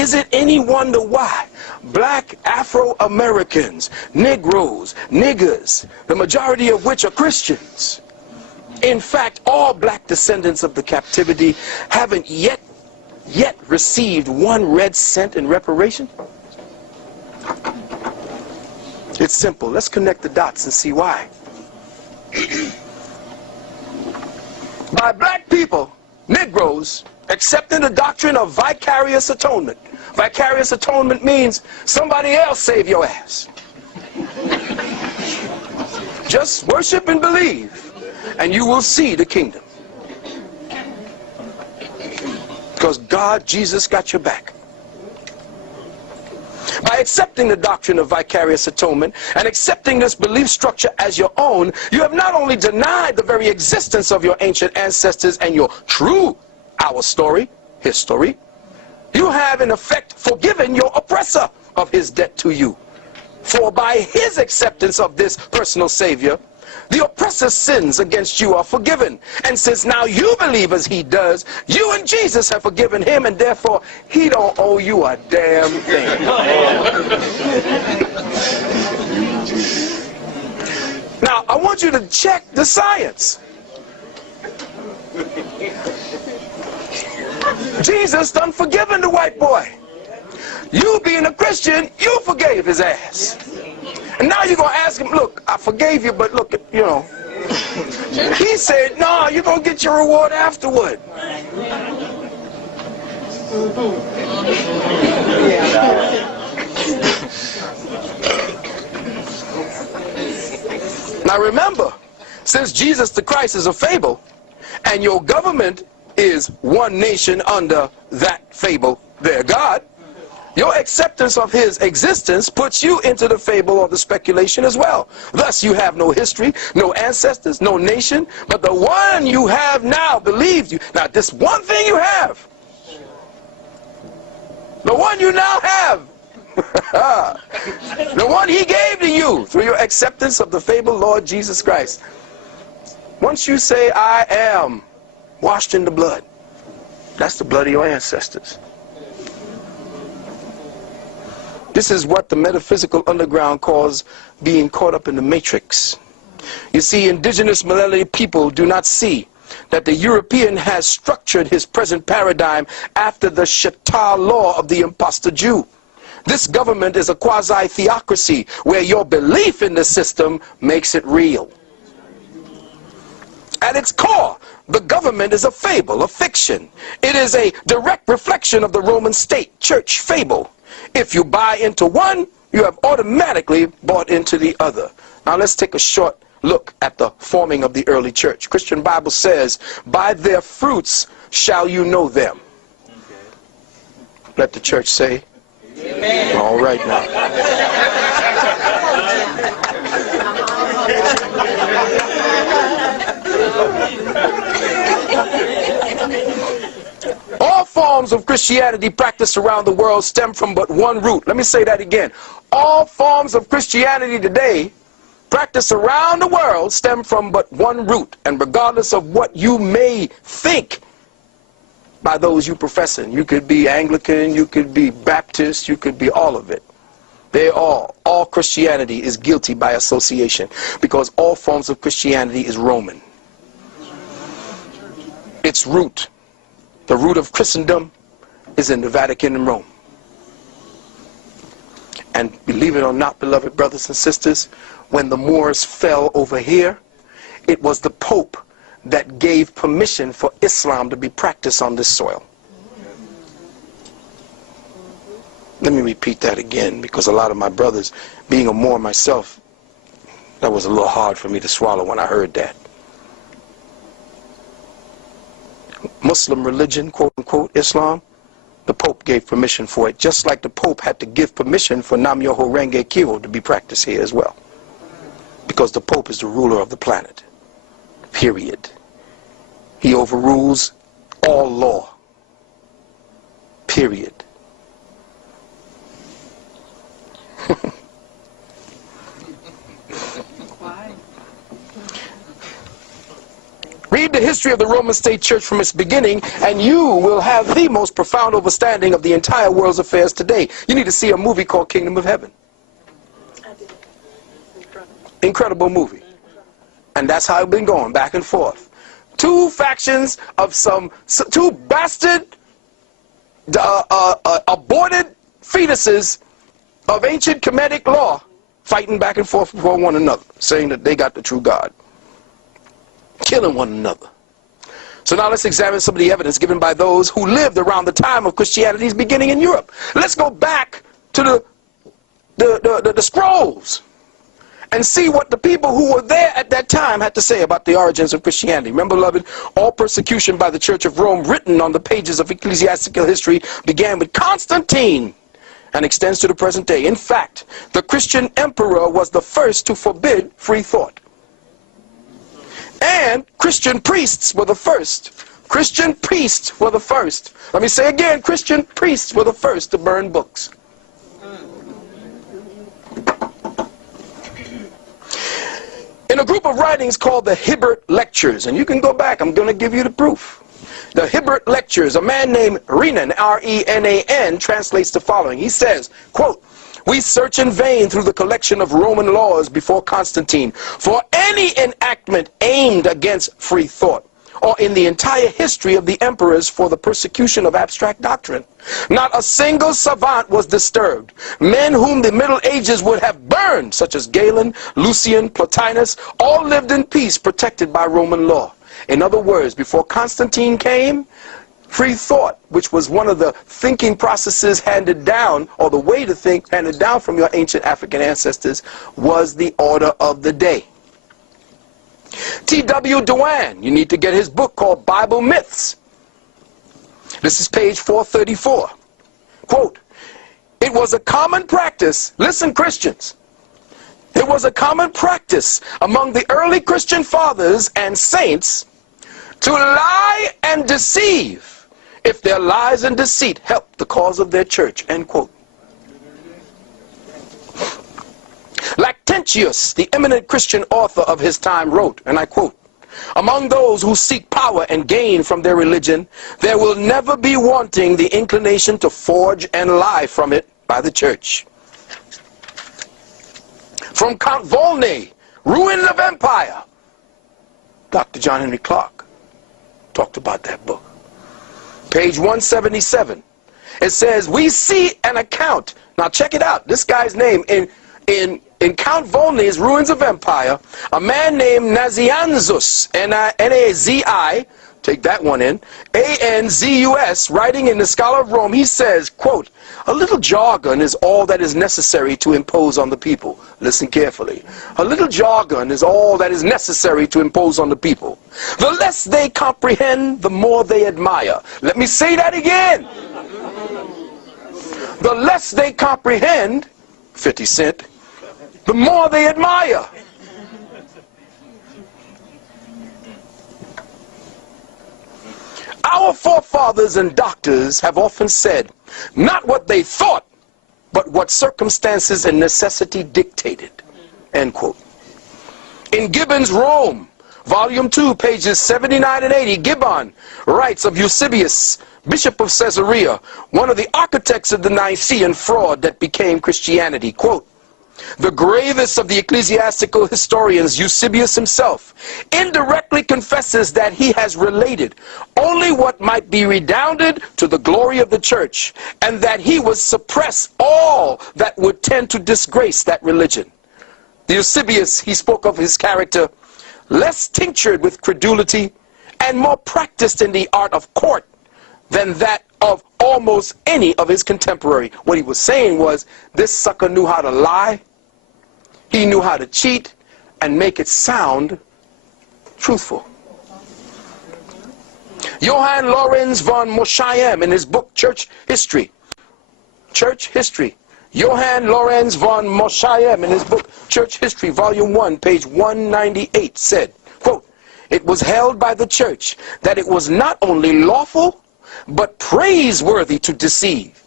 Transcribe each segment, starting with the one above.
Is it any wonder why black Afro-Americans, Negroes, niggers, the majority of which are Christians, in fact, all black descendants of the captivity haven't yet received 1 red cent in reparation? It's simple. Let's connect the dots and see why. By black people, Negroes, accepting the doctrine of vicarious atonement. Vicarious atonement means somebody else save your ass. Just worship and believe, and you will see the kingdom. Because God, Jesus, got your back. By accepting the doctrine of vicarious atonement and accepting this belief structure as your own, you have not only denied the very existence of your ancient ancestors and your true our story, history, you have in effect forgiven your oppressor of his debt to you. For by his acceptance of this personal Savior, the oppressor's sins against you are forgiven. And since now you believe as he does, you and Jesus have forgiven him, and therefore he don't owe you a damn thing. Now, I want you to check the science. Jesus done forgiven the white boy. You being a Christian, you forgave his ass. And now you're going to ask him, look, I forgave you, but look, you know. He said, no, you're going to get your reward afterward. Now remember, since Jesus the Christ is a fable, and your government is one nation under that fable, their God, your acceptance of his existence puts you into the fable or the speculation as well. Thus you have no history, no ancestors, no nation, but the one you have now believes you. Now this one thing you have, the one you now have, the one he gave to you through your acceptance of the fable Lord Jesus Christ. Once you say, I am washed in the blood, that's the blood of your ancestors. This is what the metaphysical underground calls being caught up in the matrix. You see, indigenous melanated people do not see that the European has structured his present paradigm after the Shatar law of the impostor Jew. This government is a quasi-theocracy where your belief in the system makes it real. At its core, the government is a fable, a fiction. It is a direct reflection of the Roman state, church fable. If you buy into one, you have automatically bought into the other. Now let's take a short look at the forming of the early church. Christian Bible says, by their fruits shall you know them. Let the church say, amen. All right now. All forms of Christianity practiced around the world stem from but one root. Let me say that again. All forms of Christianity today practiced around the world stem from but one root. And regardless of what you may think by those you professing, you could be Anglican, you could be Baptist, you could be all of it. All Christianity is guilty by association, because all forms of Christianity is Roman. Its root, the root of Christendom, is in the Vatican in Rome. And believe it or not, beloved brothers and sisters, when the Moors fell over here, it was the Pope that gave permission for Islam to be practiced on this soil. Let me repeat that again, because a lot of my brothers, being a Moor myself, that was a little hard for me to swallow when I heard that. Muslim religion, quote unquote, Islam, the Pope gave permission for it, just like the Pope had to give permission for Nam Myoho Renge Kyo to be practiced here as well. Because the Pope is the ruler of the planet. Period. He overrules all law. Period. Read the history of the Roman state church from its beginning, and you will have the most profound understanding of the entire world's affairs today. You need to see a movie called Kingdom of Heaven. Incredible movie. And that's how it's been going, back and forth. Two factions of two bastard, aborted fetuses of ancient Kemetic law fighting back and forth before one another, saying that they got the true God, killing one another. So now let's examine some of the evidence given by those who lived around the time of Christianity's beginning in Europe. Let's go back to the scrolls and see what the people who were there at that time had to say about the origins of Christianity. Remember, beloved, all persecution by the Church of Rome written on the pages of ecclesiastical history began with Constantine and extends to the present day. In fact, the Christian emperor was the first to forbid free thought. And Christian priests were the first. Christian priests were the first. Let me say again, Christian priests were the first to burn books. In a group of writings called the Hibbert Lectures, and you can go back, I'm going to give you the proof. The Hibbert Lectures, a man named Renan, R-E-N-A-N, translates the following. He says, quote, "We search in vain through the collection of Roman laws before Constantine for any enactment aimed against free thought, or in the entire history of the emperors for the persecution of abstract doctrine. Not a single savant was disturbed. Men whom the Middle Ages would have burned, such as Galen, Lucian, Plotinus, all lived in peace, protected by Roman law." In other words, before Constantine came, free thought, which was one of the thinking processes handed down, or the way to think handed down from your ancient African ancestors, was the order of the day. T.W. Dewan, you need to get his book called Bible Myths. This is page 434. Quote, "It was a common practice," listen Christians, "it was a common practice among the early Christian fathers and saints to lie and deceive if their lies and deceit helped the cause of their church," end quote. Lactantius, the eminent Christian author of his time, wrote, and I quote, "Among those who seek power and gain from their religion, there will never be wanting the inclination to forge and lie from it by the church." From Count Volney, Ruin of Empire, Dr. John Henry Clark talked about that book. Page 177. It says, "We see an account." Now check it out. This guy's name in Count Volney's Ruins of Empire, a man named Nazianzus, N-A-Z-I, take that one in, A-N-Z-U-S, writing in the Scholar of Rome, he says, quote, "A little jargon is all that is necessary to impose on the people." Listen carefully. A little jargon is all that is necessary to impose on the people. "The less they comprehend, the more they admire." Let me say that again. The less they comprehend, 50 Cent, the more they admire. Our forefathers and doctors have often said, not what they thought, but what circumstances and necessity dictated, end quote. In Gibbon's Rome, volume 2, pages 79 and 80, Gibbon writes of Eusebius, Bishop of Caesarea, one of the architects of the Nicene fraud that became Christianity, quote, "The gravest of the ecclesiastical historians, Eusebius himself, indirectly confesses that he has related only what might be redounded to the glory of the church, and that he would suppress all that would tend to disgrace that religion." The Eusebius, he spoke of his character, less tinctured with credulity and more practiced in the art of court than that of almost any of his contemporary. What he was saying was, this sucker knew how to lie, he knew how to cheat, and make it sound truthful. Johann Lorenz von Moschayem, in his book Church History, Johann Lorenz von Moschayem, in his book Church History, volume 1, page 198, said, quote, "It was held by the church that it was not only lawful, but praiseworthy to deceive,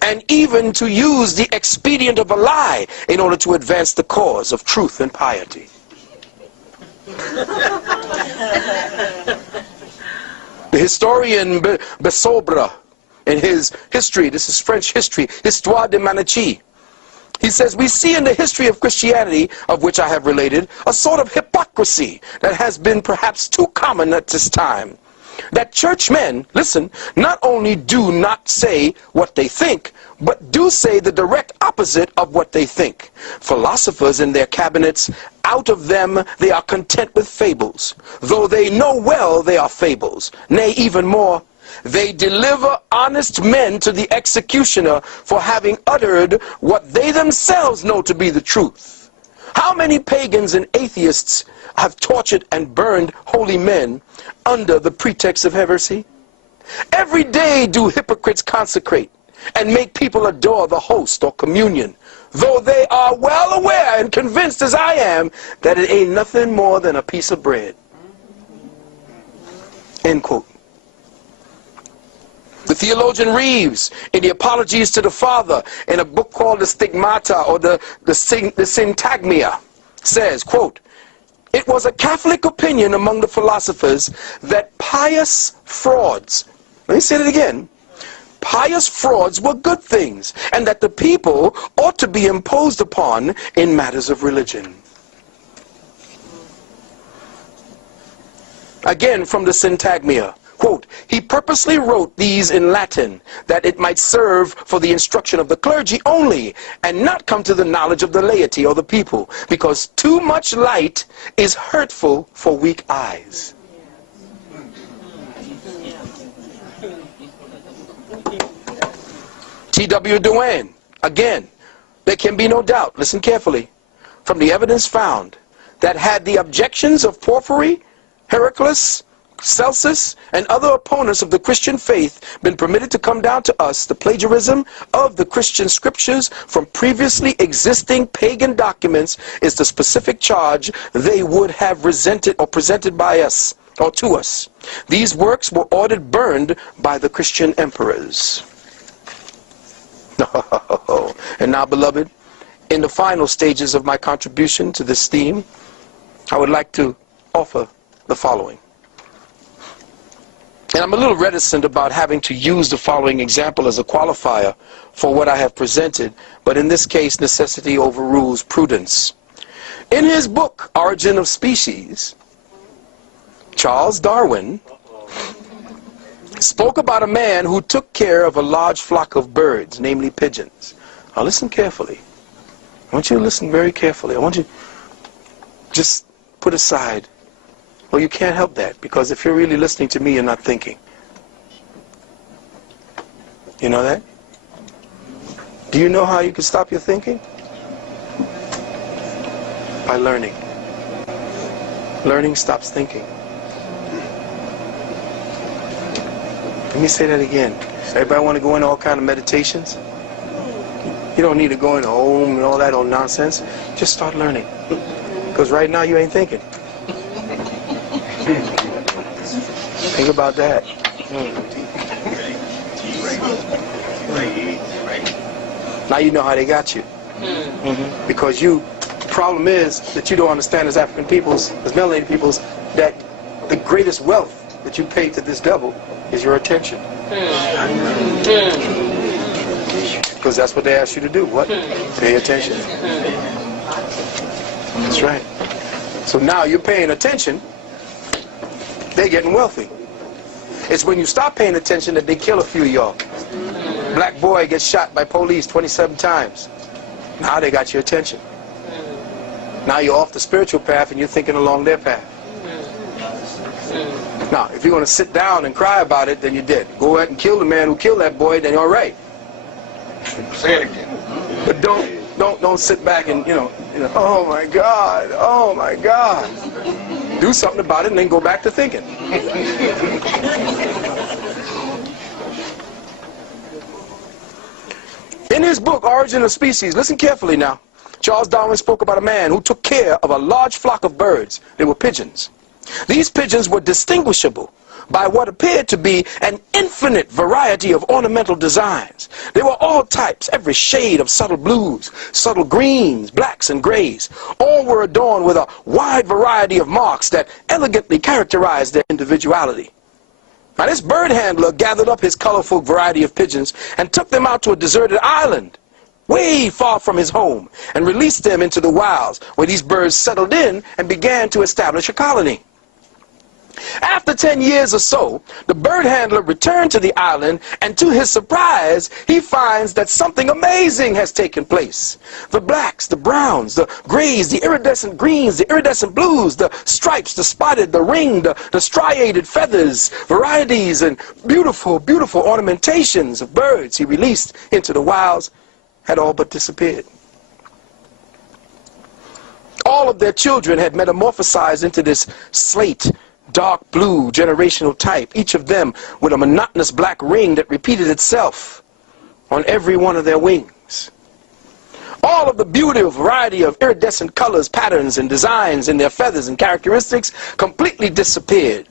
and even to use the expedient of a lie in order to advance the cause of truth and piety." The historian Besobre, in his history, this is French history, Histoire de Manichee, he says, we see in the history of Christianity, of which I have related, a sort of hypocrisy that has been perhaps too common at this time. That churchmen, listen, not only do not say what they think, but do say the direct opposite of what they think. Philosophers in their cabinets, out of them they are content with fables, though they know well they are fables. Nay, even more, they deliver honest men to the executioner for having uttered what they themselves know to be the truth. How many pagans and atheists have tortured and burned holy men under the pretext of heresy? Every day do hypocrites consecrate and make people adore the host or communion, though they are well aware and convinced as I am that it ain't nothing more than a piece of bread. End quote. The theologian Reeves, in the Apologies to the Father, in a book called the Stigmata, or the Syntagmia, says, quote, it was a Catholic opinion among the philosophers that pious frauds, let me say it again, pious frauds were good things, and that the people ought to be imposed upon in matters of religion. Again, from the Syntagmia, quote, he purposely wrote these in Latin, that it might serve for the instruction of the clergy only, and not come to the knowledge of the laity or the people, because too much light is hurtful for weak eyes. T.W. Duane, again, there can be no doubt, listen carefully, from the evidence found, that had the objections of Porphyry, Heraclius, Celsus, and other opponents of the Christian faith been permitted to come down to us, the plagiarism of the Christian scriptures from previously existing pagan documents is the specific charge they would have resented or presented by us, or to us. These works were ordered burned by the Christian emperors. And now, beloved, in the final stages of my contribution to this theme, I would like to offer the following. And I'm a little reticent about having to use the following example as a qualifier for what I have presented, but in this case, necessity overrules prudence. In his book, Origin of Species, Charles Darwin spoke about a man who took care of a large flock of birds, namely pigeons. Now listen carefully. I want you to listen very carefully. I want you to just put aside. Well, you can't help that, because if you're really listening to me, you're not thinking. You know that? Do you know how you can stop your thinking? By learning. Learning stops thinking. Let me say that again. Everybody want to go into all kind of meditations? You don't need to go into Om and all that old nonsense. Just start learning. Because right now you ain't thinking. Think about that. Now you know how they got you. Because the problem is that you don't understand as African peoples, as melanated peoples, that the greatest wealth that you pay to this devil is your attention. Because that's what they ask you to do. What? Pay attention. That's right. So now you're paying attention, they're getting wealthy. It's when you stop paying attention that they kill a few of y'all. Black boy gets shot by police 27 times. Now they got your attention. Now you're off the spiritual path and you're thinking along their path. Now, if you're going to sit down and cry about it, then you're dead. Go ahead and kill the man who killed that boy, then you're all right. Say it again. But don't sit back and, you know, oh my God, oh my God. Do something about it and then go back to thinking. In his book, Origin of Species, listen carefully now. Charles Darwin spoke about a man who took care of a large flock of birds. They were pigeons. These pigeons were distinguishable by what appeared to be an infinite variety of ornamental designs. They were all types, every shade of subtle blues, subtle greens, blacks, and grays. All were adorned with a wide variety of marks that elegantly characterized their individuality. Now, this bird handler gathered up his colorful variety of pigeons and took them out to a deserted island way far from his home and released them into the wilds, where these birds settled in and began to establish a colony. After 10 years or so, the bird handler returned to the island, and to his surprise, he finds that something amazing has taken place. The blacks, the browns, the grays, the iridescent greens, the iridescent blues, the stripes, the spotted, the ringed, the striated feathers, varieties, and beautiful, beautiful ornamentations of birds he released into the wilds had all but disappeared. All of their children had metamorphosized into this slate, dark blue generational type, each of them with a monotonous black ring that repeated itself on every one of their wings. All of the beautiful variety of iridescent colors, patterns, and designs in their feathers and characteristics completely disappeared.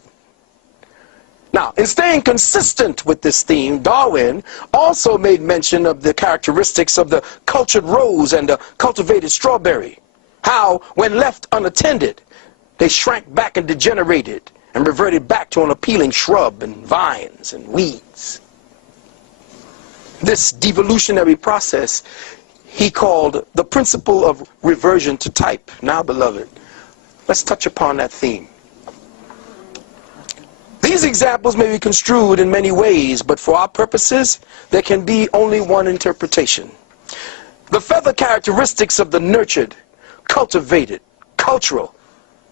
Now, in staying consistent with this theme, Darwin also made mention of the characteristics of the cultured rose and the cultivated strawberry. How, when left unattended, they shrank back and degenerated and reverted back to an appealing shrub and vines and weeds. This devolutionary process he called the principle of reversion to type. Now, beloved, let's touch upon that theme. These examples may be construed in many ways, but for our purposes, there can be only one interpretation. The feather characteristics of the nurtured, cultivated, cultural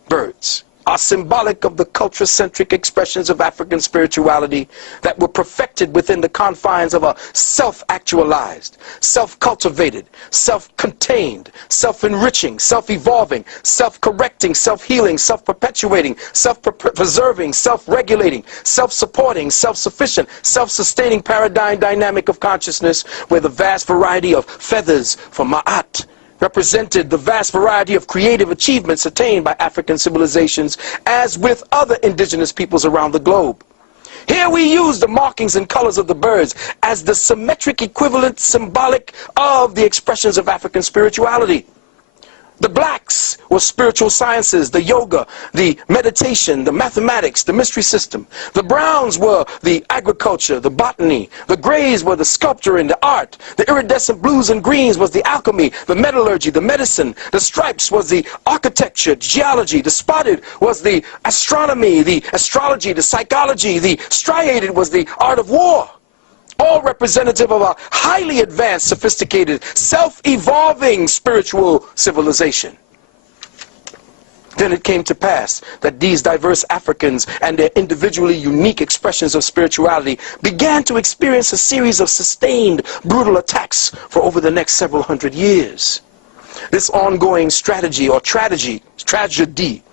birds are symbolic of the culture-centric expressions of African spirituality that were perfected within the confines of a self-actualized, self-cultivated, self-contained, self-enriching, self-evolving, self-correcting, self-healing, self-perpetuating, self-preserving, self-regulating, self-supporting, self-sufficient, self-sustaining paradigm dynamic of consciousness, where the vast variety of feathers from Ma'at represented the vast variety of creative achievements attained by African civilizations, as with other indigenous peoples around the globe. Here we use the markings and colors of the birds as the symmetric equivalent symbolic of the expressions of African spirituality. The blacks were spiritual sciences, the yoga, the meditation, the mathematics, the mystery system. The browns were the agriculture, the botany. The grays were the sculpture and the art. The iridescent blues and greens was the alchemy, the metallurgy, the medicine. The stripes was the architecture, geology. The spotted was the astronomy, the astrology, the psychology. The striated was the art of war. All representative of a highly advanced, sophisticated, self-evolving spiritual civilization. Then it came to pass that these diverse Africans and their individually unique expressions of spirituality began to experience a series of sustained, brutal attacks for over the next several hundred years. This ongoing strategy or tragedy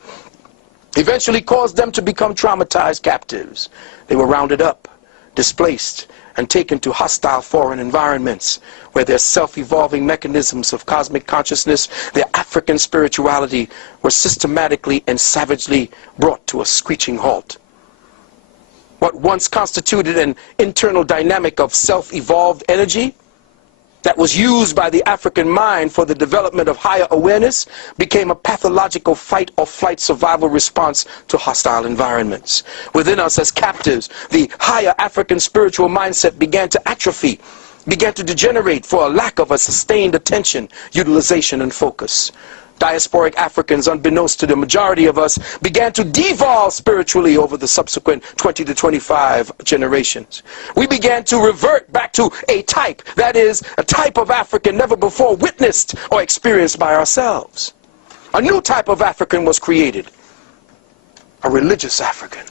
eventually caused them to become traumatized captives. They were rounded up, displaced, and taken to hostile foreign environments where their self-evolving mechanisms of cosmic consciousness, their African spirituality, were systematically and savagely brought to a screeching halt. What once constituted an internal dynamic of self-evolved energy that was used by the African mind for the development of higher awareness became a pathological fight or flight survival response to hostile environments. Within us as captives, the higher African spiritual mindset began to atrophy, began to degenerate for a lack of a sustained attention, utilization, and focus. Diasporic Africans, unbeknownst to the majority of us, began to devolve spiritually over the subsequent 20 to 25 generations. We began to revert back to a type, that is, a type of African never before witnessed or experienced by ourselves. A new type of African was created, a religious African.